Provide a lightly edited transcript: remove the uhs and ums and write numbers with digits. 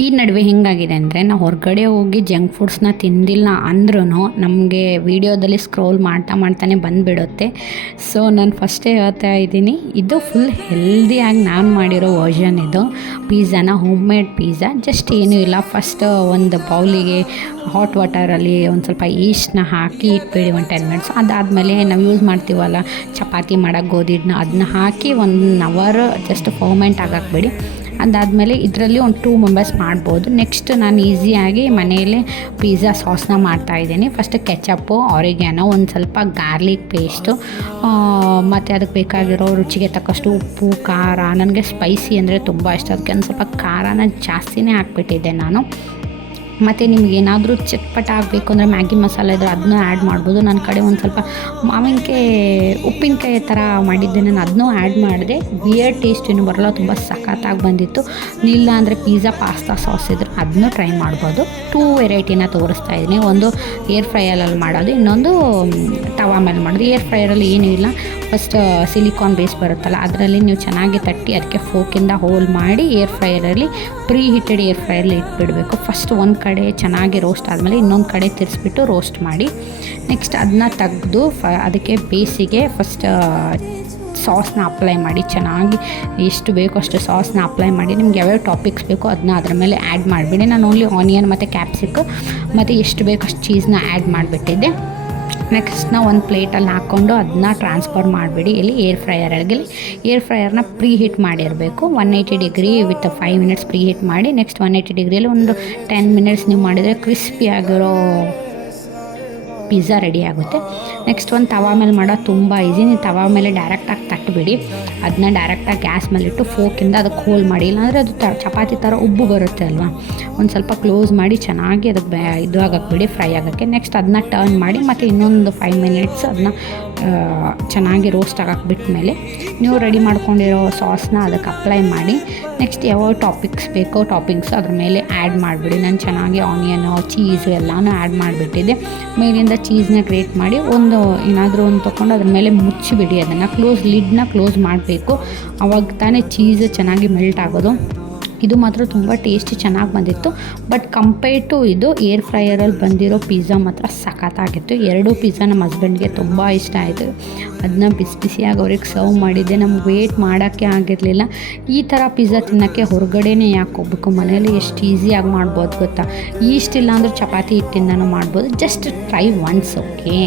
ಈ ನಡುವೆ ಹೆಂಗಾಗಿದೆ ಅಂದರೆ ನಾವು ಹೊರಗಡೆ ಹೋಗಿ ಜಂಕ್ ಫುಡ್ಸ್ನ ತಿಂದಿಲ್ಲ ಅಂದ್ರೂ ನಮಗೆ ವೀಡಿಯೋದಲ್ಲಿ ಸ್ಕ್ರೋಲ್ ಮಾಡ್ತಾನೆ ಬಂದುಬಿಡುತ್ತೆ. ಸೊ ನಾನು ಫಸ್ಟೇ ಹೇಳ್ತಾ ಇದ್ದೀನಿ, ಇದು ಫುಲ್ ಹೆಲ್ದಿಯಾಗಿ ನಾನು ಮಾಡಿರೋ ವರ್ಷನ್. ಇದು ಪಿಜ್ಜಾನ ಹೋಮ್ ಮೇಡ್ ಪಿಜ್ಜಾ. ಜಸ್ಟ್ ಏನೂ ಇಲ್ಲ, ಫಸ್ಟ್ ಒಂದು ಬೌಲಿಗೆ ಹಾಟ್ ವಾಟರಲ್ಲಿ ಒಂದು ಸ್ವಲ್ಪ ಈಸ್ಟ್ನ ಹಾಕಿ ಇಟ್ಬೇಡಿ 10 ಮಿನಿಟ್ಸ್. ಅದಾದಮೇಲೆ ನಾವು ಯೂಸ್ ಮಾಡ್ತೀವಲ್ಲ ಚಪಾತಿ ಮಾಡೋಕ್ಕೆ ಗೋಧಿ ಹಿಟ್ಟನ್ನ, ಅದನ್ನ ಹಾಕಿ 1 ಅವರ್ ಜಸ್ಟ್ ಫರ್ಮೆಂಟ್ ಹಾಕಬೇಡಿ. ಅದಾದಮೇಲೆ ಇದರಲ್ಲಿ ಒಂದು 2 ಮೆಂಬರ್ಸ್ ಮಾಡ್ಬೋದು. ನೆಕ್ಸ್ಟ್ ನಾನು ಈಸಿಯಾಗಿ ಮನೆಯಲ್ಲೇ ಪಿಜ್ಜಾ ಸಾಸ್ನ ಮಾಡ್ತಾಯಿದ್ದೀನಿ. ಫಸ್ಟ್ ಕೆಚಪ್ಪು, ಆರಿಗ್ಯಾನೋ, ಒಂದು ಸ್ವಲ್ಪ ಗಾರ್ಲಿಕ್ ಪೇಸ್ಟು, ಮತ್ತು ಅದಕ್ಕೆ ಬೇಕಾಗಿರೋ ರುಚಿಗೆ ತಕ್ಕಷ್ಟು ಉಪ್ಪು, ಖಾರ. ನನಗೆ ಸ್ಪೈಸಿ ಅಂದರೆ ತುಂಬ ಇಷ್ಟ, ಅದಕ್ಕೆ ಒಂದು ಸ್ವಲ್ಪ ಖಾರನ ಜಾಸ್ತಿನೇ ಹಾಕ್ಬಿಟ್ಟಿದ್ದೆ ನಾನು. ಮತ್ತು ನಿಮ್ಗೇನಾದರೂ ಚಟ್ಪಟ ಆಗಬೇಕು ಅಂದರೆ ಮ್ಯಾಗಿ ಮಸಾಲೆ ಇದ್ದರೆ ಅದನ್ನೂ ಆ್ಯಡ್ ಮಾಡ್ಬೋದು. ನನ್ನ ಕಡೆ ಒಂದು ಸ್ವಲ್ಪ ಮಾವಿನಕಾಯಿ ಉಪ್ಪಿನಕಾಯಿ ಥರ ಮಾಡಿದ್ದೆ, ನಾನು ಅದನ್ನೂ ಆ್ಯಡ್ ಮಾಡಿದೆ. ವಿಯರ್ಡ್ ಟೇಸ್ಟ್ ಏನು ಬರೋಲ್ಲ, ತುಂಬ ಸಖತ್ತಾಗಿ ಬಂದಿತ್ತು. ಇಲ್ಲ ಅಂದರೆ ಪಿಜ್ಜಾ ಪಾಸ್ತಾ ಸಾಸ್ ಇದ್ದರೆ ಅದನ್ನೂ ಟ್ರೈ ಮಾಡ್ಬೋದು. 2 ವೆರೈಟಿನ ತೋರಿಸ್ತಾ ಇದ್ದೀನಿ. ಒಂದು ಏರ್ ಫ್ರೈಯರಲ್ಲಿ ಮಾಡೋದು, ಇನ್ನೊಂದು ತವಾ ಮೇಲೆ ಮಾಡೋದು. ಏರ್ ಫ್ರೈಯರಲ್ಲಿ ಏನೂ ಇಲ್ಲ, ಫಸ್ಟ್ ಸಿಲಿಕಾನ್ ಬೇಸ್ ಬರುತ್ತಲ್ಲ ಅದರಲ್ಲಿ ನೀವು ಚೆನ್ನಾಗಿ ತಟ್ಟಿ ಅದಕ್ಕೆ ಫೋಕಿಂದ ಹೋಲ್ ಮಾಡಿ ಏರ್ ಫ್ರೈಯರಲ್ಲಿ ಪ್ರೀ ಹೀಟೆಡ್ ಏರ್ ಫ್ರೈಯಲ್ಲಿ ಇಟ್ಬಿಡಬೇಕು. ಫಸ್ಟ್ ಒಂದು ಕಡೆ ಚೆನ್ನಾಗಿ ರೋಸ್ಟ್ ಆದಮೇಲೆ ಇನ್ನೊಂದು ಕಡೆ ತಿರ್ಸ್ಬಿಟ್ಟು ರೋಸ್ಟ್ ಮಾಡಿ, ನೆಕ್ಸ್ಟ್ ಅದನ್ನ ತೆಗೆದು ಅದಕ್ಕೆ ಬೇಸಿಗೆ ಫಸ್ಟ್ ಸಾಸ್ನ ಅಪ್ಲೈ ಮಾಡಿ, ಚೆನ್ನಾಗಿ ಎಷ್ಟು ಬೇಕೋ ಅಷ್ಟು ಸಾಸ್ನ ಅಪ್ಲೈ ಮಾಡಿ. ನಿಮ್ಗೆ ಯಾವ್ಯಾವ ಟಾಪಿಕ್ಸ್ ಬೇಕೋ ಅದನ್ನ ಅದರ ಮೇಲೆ ಆ್ಯಡ್ ಮಾಡಿಬಿಡಿ. ನಾನು ಓನ್ಲಿ ಆನಿಯನ್ ಮತ್ತು ಕ್ಯಾಪ್ಸಿಕಮ್ ಮತ್ತು ಎಷ್ಟು ಬೇಕೋ ಅಷ್ಟು ಚೀಸ್ನ ಆ್ಯಡ್ ಮಾಡಿಬಿಟ್ಟಿದ್ದೆ. ನೆಕ್ಸ್ಟ್ನ ಒಂದು ಪ್ಲೇಟಲ್ಲಿ ಹಾಕ್ಕೊಂಡು ಅದನ್ನ ಟ್ರಾನ್ಸ್ಫರ್ ಮಾಡಿಬಿಡಿ. ಇಲ್ಲಿ ಏರ್ ಫ್ರೈಯರ್ಗೆ ಏರ್ ಫ್ರೈಯರ್ನ ಪ್ರೀ ಹೀಟ್ ಮಾಡಿರಬೇಕು. 180 degree with 5 minutes preheat ಮಾಡಿ, ನೆಕ್ಸ್ಟ್ 180 ಡಿಗ್ರಿಯಲ್ಲಿ ಒಂದು 10 ಮಿನಿಟ್ಸ್ ನೀವು ಮಾಡಿದರೆ ಕ್ರಿಸ್ಪಿಯಾಗಿರೋ ಪಿಜ್ಜಾ ರೆಡಿ ಆಗುತ್ತೆ. ನೆಕ್ಸ್ಟ್ ಒಂದು ತವಾ ಮೇಲೆ ಮಾಡೋದು ತುಂಬ ಈಸಿ. ನೀವು ತವಾ ಮೇಲೆ ಡೈರೆಕ್ಟಾಗಿ ತಟ್ಟಬಿಡಿ, ಅದನ್ನ ಡೈರೆಕ್ಟಾಗಿ ಗ್ಯಾಸ್ ಮೇಲಿಟ್ಟು ಫೋಕಿಂದ ಅದಕ್ಕೆ ಹೋಲ್ ಮಾಡಿ. ಇಲ್ಲಾಂದರೆ ಅದು ಚಪಾತಿ ಥರ ಉಬ್ಬು ಬರುತ್ತೆ ಅಲ್ವಾ, ಒಂದು ಸ್ವಲ್ಪ ಕ್ಲೋಸ್ ಮಾಡಿ ಚೆನ್ನಾಗಿ ಅದಕ್ಕೆ ಇದು ಆಗಕ್ಕೆ ಫ್ರೈ ಆಗೋಕ್ಕೆ. ನೆಕ್ಸ್ಟ್ ಅದನ್ನ ಟರ್ನ್ ಮಾಡಿ ಮತ್ತು ಇನ್ನೊಂದು 5 ಮಿನಿಟ್ಸ್ ಅದನ್ನ ಚೆನ್ನಾಗಿ ರೋಸ್ಟ್ ಆಗಕ್ಕೆ ಬಿಟ್ಮೇಲೆ ನೀವು ರೆಡಿ ಮಾಡ್ಕೊಂಡಿರೋ ಸಾಸ್ನ ಅದಕ್ಕೆ ಅಪ್ಲೈ ಮಾಡಿ. ನೆಕ್ಸ್ಟ್ ಯಾವ ಟಾಪಿಕ್ಸ್ ಬೇಕೋ ಟಾಪಿಂಗ್ಸ್ ಅದ್ರ ಮೇಲೆ ಆ್ಯಡ್ ಮಾಡಿಬಿಡಿ. ನಾನು ಚೆನ್ನಾಗಿ ಆನಿಯನು, ಚೀಸು ಎಲ್ಲನೂ ಆ್ಯಡ್ ಮಾಡಿಬಿಟ್ಟಿದ್ದೆ. ಮೇಲಿಂದ ಚೀಸ್ನ ಗ್ರೇಟ್ ಮಾಡಿ ಏನಾದರೂ ಒಂದು ತೊಗೊಂಡು ಅದ್ರ ಮೇಲೆ ಮುಚ್ಚಿಬಿಡಿ. ಅದನ್ನು ಲಿಡ್ನ ಕ್ಲೋಸ್ ಮಾಡಬೇಕು, ಆವಾಗ ತಾನೇ ಚೀಸ್ ಚೆನ್ನಾಗಿ ಮೆಲ್ಟ್ ಆಗೋದು. ಇದು ಮಾತ್ರ ತುಂಬ ಟೇಸ್ಟಿ ಚೆನ್ನಾಗಿ ಬಂದಿತ್ತು. ಬಟ್ ಕಂಪೇರ್ ಟು ಇದು ಏರ್ ಫ್ರೈಯರಲ್ಲಿ ಬಂದಿರೋ ಪಿಜ್ಜಾ ಮಾತ್ರ ಸಖತ್ತಾಗಿತ್ತು. 2 ಪಿಜ್ಜಾ ನಮ್ಮ ಹಸ್ಬೆಂಡ್ಗೆ ತುಂಬ ಇಷ್ಟ ಆಯಿತು. ಅದನ್ನ ಬಿಸಿಯಾಗಿ ಅವ್ರಿಗೆ ಸರ್ವ್ ಮಾಡಿದ್ದೆ. ನಮ್ಗೆ ವೇಟ್ ಮಾಡೋಕ್ಕೆ ಆಗಿರಲಿಲ್ಲ. ಈ ಥರ ಪಿಜ್ಜಾ ತಿನ್ನೋಕ್ಕೆ ಹೊರಗಡೆನೇ ಯಾಕೆ ಹೋಗ್ಬೇಕು, ಮನೇಲಿ ಎಷ್ಟು ಈಸಿಯಾಗಿ ಮಾಡ್ಬೋದು ಗೊತ್ತಾ. ಇಷ್ಟಿಲ್ಲ ಅಂದರೂ ಚಪಾತಿ ಹಿಟ್ಟಿಂದನೂ ಮಾಡ್ಬೋದು. Just try once, okay.